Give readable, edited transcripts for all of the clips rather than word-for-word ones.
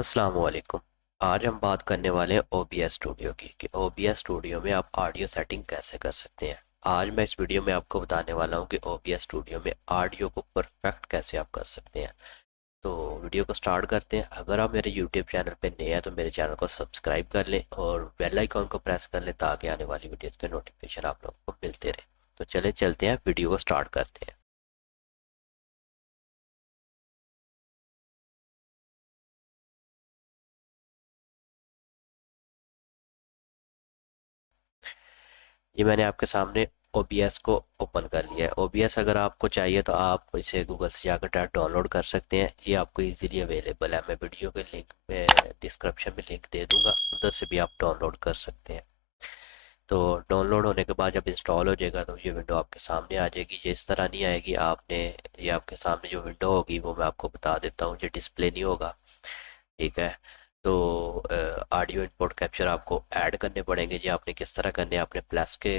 अस्सलाम वालेकुम। आज हम बात करने वाले हैं OBS स्टूडियो की कि OBS स्टूडियो में आप ऑडियो सेटिंग कैसे कर सकते हैं। आज मैं इस वीडियो में आपको बताने वाला हूं कि OBS स्टूडियो में ऑडियो को परफेक्ट कैसे आप कर सकते हैं। तो वीडियो को स्टार्ट करते हैं। अगर आप मेरे यूट्यूब चैनल पे नए हैं तो मेरे चैनल को सब्सक्राइब कर लें और बेल आइकॉन को प्रेस कर लें ताकि आने वाली वीडियोज़ के नोटिफिकेशन आप लोगों को मिलते रहे। तो चले चलते हैं, वीडियो को स्टार्ट करते हैं। ये मैंने आपके सामने OBS को ओपन कर लिया है। OBS अगर आपको चाहिए तो आप इसे गूगल से जाकर डायरेक्ट डाउनलोड कर सकते हैं। ये आपको इजीली अवेलेबल है। मैं वीडियो के लिंक में डिस्क्रिप्शन में लिंक दे दूंगा, उधर से भी आप डाउनलोड कर सकते हैं। तो डाउनलोड होने के बाद जब इंस्टॉल हो जाएगा तो ये विंडो आपके सामने आ जाएगी। ये इस तरह नहीं आएगी। आपने ये आपके सामने जो विंडो होगी वो मैं आपको बता देता हूँ, ये डिस्प्ले नहीं होगा। ठीक है। तो ऑडियो इनपुट कैप्चर आपको ऐड करने पड़ेंगे। जी आपने किस तरह करने हैं, आपने प्लस के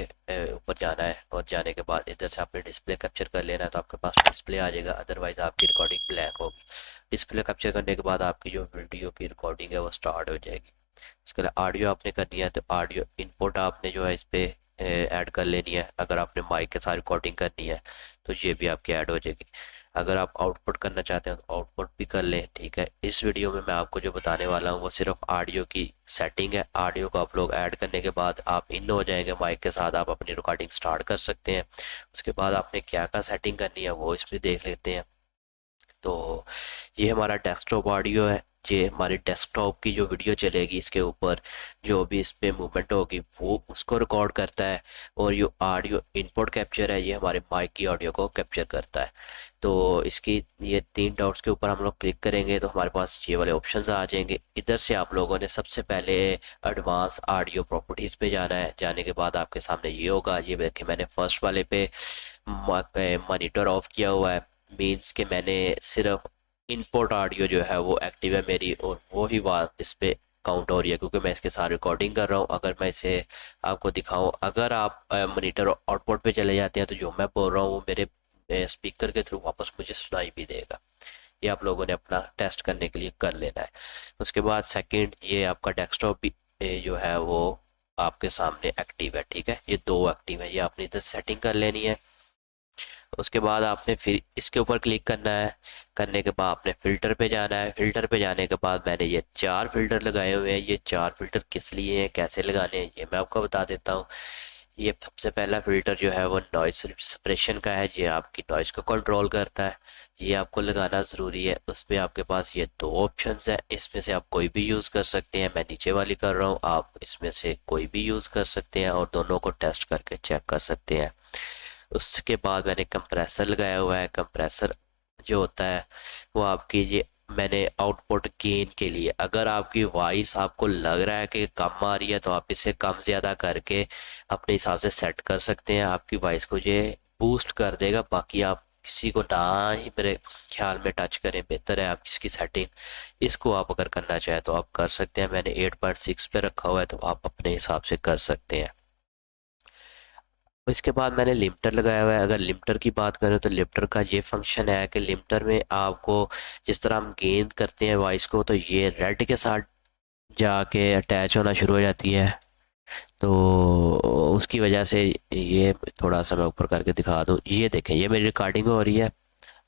ऊपर जाना है और जाने के बाद इधर से आपने डिस्प्ले कैप्चर कर लेना है तो आपके पास डिस्प्ले आ जाएगा, अदरवाइज़ आपकी रिकॉर्डिंग ब्लैक होगी। डिस्प्ले कैप्चर करने के बाद आपकी जो वीडियो की रिकॉर्डिंग है वो स्टार्ट हो जाएगी। इसके लिए ऑडियो आपने करनी है तो ऑडियो इनपुट आपने जो है इस पर ऐड कर लेनी है। अगर आपने माइक के साथ रिकॉर्डिंग करनी है तो ये भी आपकी ऐड हो जाएगी। अगर आप आउटपुट करना चाहते हैं तो आउटपुट भी कर लें। ठीक है, इस वीडियो में मैं आपको जो बताने वाला हूँ वो सिर्फ ऑडियो की सेटिंग है। ऑडियो को आप लोग ऐड करने के बाद आप इन हो जाएंगे माइक के साथ, आप अपनी रिकॉर्डिंग स्टार्ट कर सकते हैं। उसके बाद आपने क्या क्या सेटिंग करनी है वो इस पर देख लेते हैं। तो ये हमारा डेस्कटॉप ऑडियो है। ये हमारी डेस्कटॉप की जो वीडियो चलेगी इसके ऊपर जो भी इस पे मूवमेंट होगी वो उसको रिकॉर्ड करता है। और ये ऑडियो इनपुट कैप्चर है, ये हमारे माइक की ऑडियो को कैप्चर करता है। तो इसकी ये तीन डॉट्स के ऊपर हम लोग क्लिक करेंगे तो हमारे पास ये वाले ऑप्शंस आ जाएंगे। इधर से आप लोगों ने सबसे पहले एडवांस ऑडियो प्रॉपर्टीज़ पे जाना है। जाने के बाद आपके सामने ये होगा, ये देखें मैंने फर्स्ट वाले पे मॉनिटर ऑफ किया हुआ है। मीन्स कि मैंने सिर्फ इनपुट ऑडियो जो है वो एक्टिव है मेरी और वो ही बात इस पे काउंट हो रही है क्योंकि मैं इसके साथ रिकॉर्डिंग कर रहा हूँ। अगर मैं इसे आपको दिखाऊं, अगर आप मॉनिटर आउटपुट पे चले जाते हैं तो जो मैं बोल रहा हूँ वो मेरे स्पीकर के थ्रू वापस मुझे सुनाई भी देगा। ये आप लोगों ने अपना टेस्ट करने के लिए कर लेना है। उसके बाद सेकंड, ये आपका डेस्कटॉप भी जो है वो आपके सामने एक्टिव है। ठीक है, ये दो एक्टिव है, ये आपने इधर सेटिंग कर लेनी है। उसके बाद आपने फिर इसके ऊपर क्लिक करना है। करने के बाद आपने फ़िल्टर पे जाना है। फ़िल्टर पे जाने के बाद मैंने ये चार फ़िल्टर लगाए हुए हैं। ये चार फ़िल्टर किस लिए हैं, कैसे लगाने हैं, ये मैं आपको बता देता हूँ। ये सबसे पहला फ़िल्टर जो है वो नॉइज़ सप्रेशन का है। ये आपकी नॉइज़ को कंट्रोल करता है, ये आपको लगाना ज़रूरी है। उस पर आपके पास ये दो ऑप्शंस हैं, इसमें से आप कोई भी यूज़ कर सकते हैं। मैं नीचे वाली कर रहा हूँ, आप इसमें से कोई भी यूज़ कर सकते हैं और दोनों को टेस्ट करके चेक कर सकते हैं। उसके बाद मैंने कंप्रेसर लगाया हुआ है। कंप्रेसर जो होता है वो आपकी ये मैंने आउटपुट गेन के लिए, अगर आपकी वॉइस आपको लग रहा है कि कम आ रही है तो आप इसे कम ज़्यादा करके अपने हिसाब से सेट कर सकते हैं। आपकी वॉइस को ये बूस्ट कर देगा। बाकी आप किसी को ना ही मेरे ख्याल में टच करें, बेहतर है आप इसकी सेटिंग इसको आप अगर करना चाहें तो आप कर सकते हैं। मैंने 8.6 पे रखा हुआ है तो आप अपने हिसाब से कर सकते हैं। इसके बाद मैंने लिमिटर लगाया हुआ है। अगर लिमिटर की बात करें तो लिमिटर का ये फंक्शन है कि लिमिटर में आपको जिस तरह हम गेन करते हैं वॉइस को तो ये रेड के साथ जाके अटैच होना शुरू हो जाती है। तो उसकी वजह से ये थोड़ा सा मैं ऊपर करके दिखा दूँ, ये देखें ये मेरी रिकॉर्डिंग हो रही है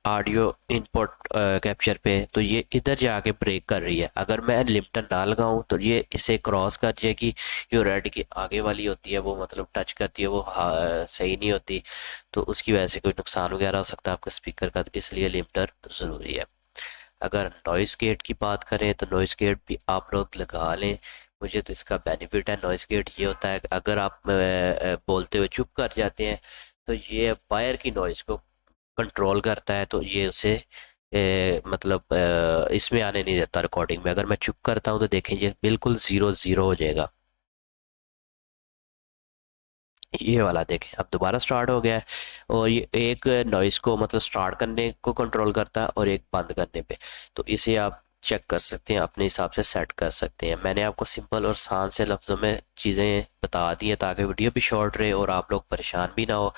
ऑडियो इनपुट कैप्चर पे, तो ये इधर जाके ब्रेक कर रही है। अगर मैं लिमिटर ना लगाऊं तो ये इसे क्रॉस कर जाएगी। जो रेड की आगे वाली होती है वो मतलब टच करती है वो सही नहीं होती, तो उसकी वजह से कोई नुकसान वगैरह हो सकता है आपके स्पीकर का, तो इसलिए लिमिटर ज़रूरी है। अगर नॉइस गेट की बात करें तो नॉइस गेट भी आप लोग लगा लें। मुझे तो इसका बेनिफिट है। नॉइस गेट ये होता है कि अगर आप बोलते हुए चुप कर जाते हैं तो ये वायर की नॉइज़ को कंट्रोल करता है, तो ये उसे मतलब इसमें आने नहीं देता रिकॉर्डिंग में। अगर मैं चुप करता हूँ तो देखें ये बिल्कुल ज़ीरो ज़ीरो हो जाएगा। ये वाला देखें अब दोबारा स्टार्ट हो गया है। और ये एक नॉइज़ को मतलब स्टार्ट करने को कंट्रोल करता है और एक बंद करने पे। तो इसे आप चेक कर सकते हैं, अपने हिसाब से सेट कर सकते हैं। मैंने आपको सिंपल और आसान से लफ्ज़ों में चीज़ें बता दी हैं ताकि वीडियो भी शॉर्ट रहे और आप लोग परेशान भी ना हो।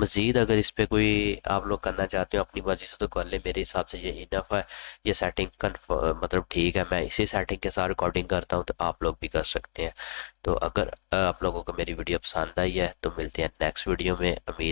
मज़ीद अगर इस पे कोई आप लोग करना चाहते हो अपनी मर्ज़ी से तो कर ले, मेरे हिसाब से ये इनफ है। ये सेटिंग कन्फर्म मतलब ठीक है, मैं इसी सेटिंग के साथ रिकॉर्डिंग करता हूँ, तो आप लोग भी कर सकते हैं। तो अगर आप लोगों को मेरी वीडियो पसंद आई है तो मिलते हैं नेक्स्ट वीडियो में। उम्मीद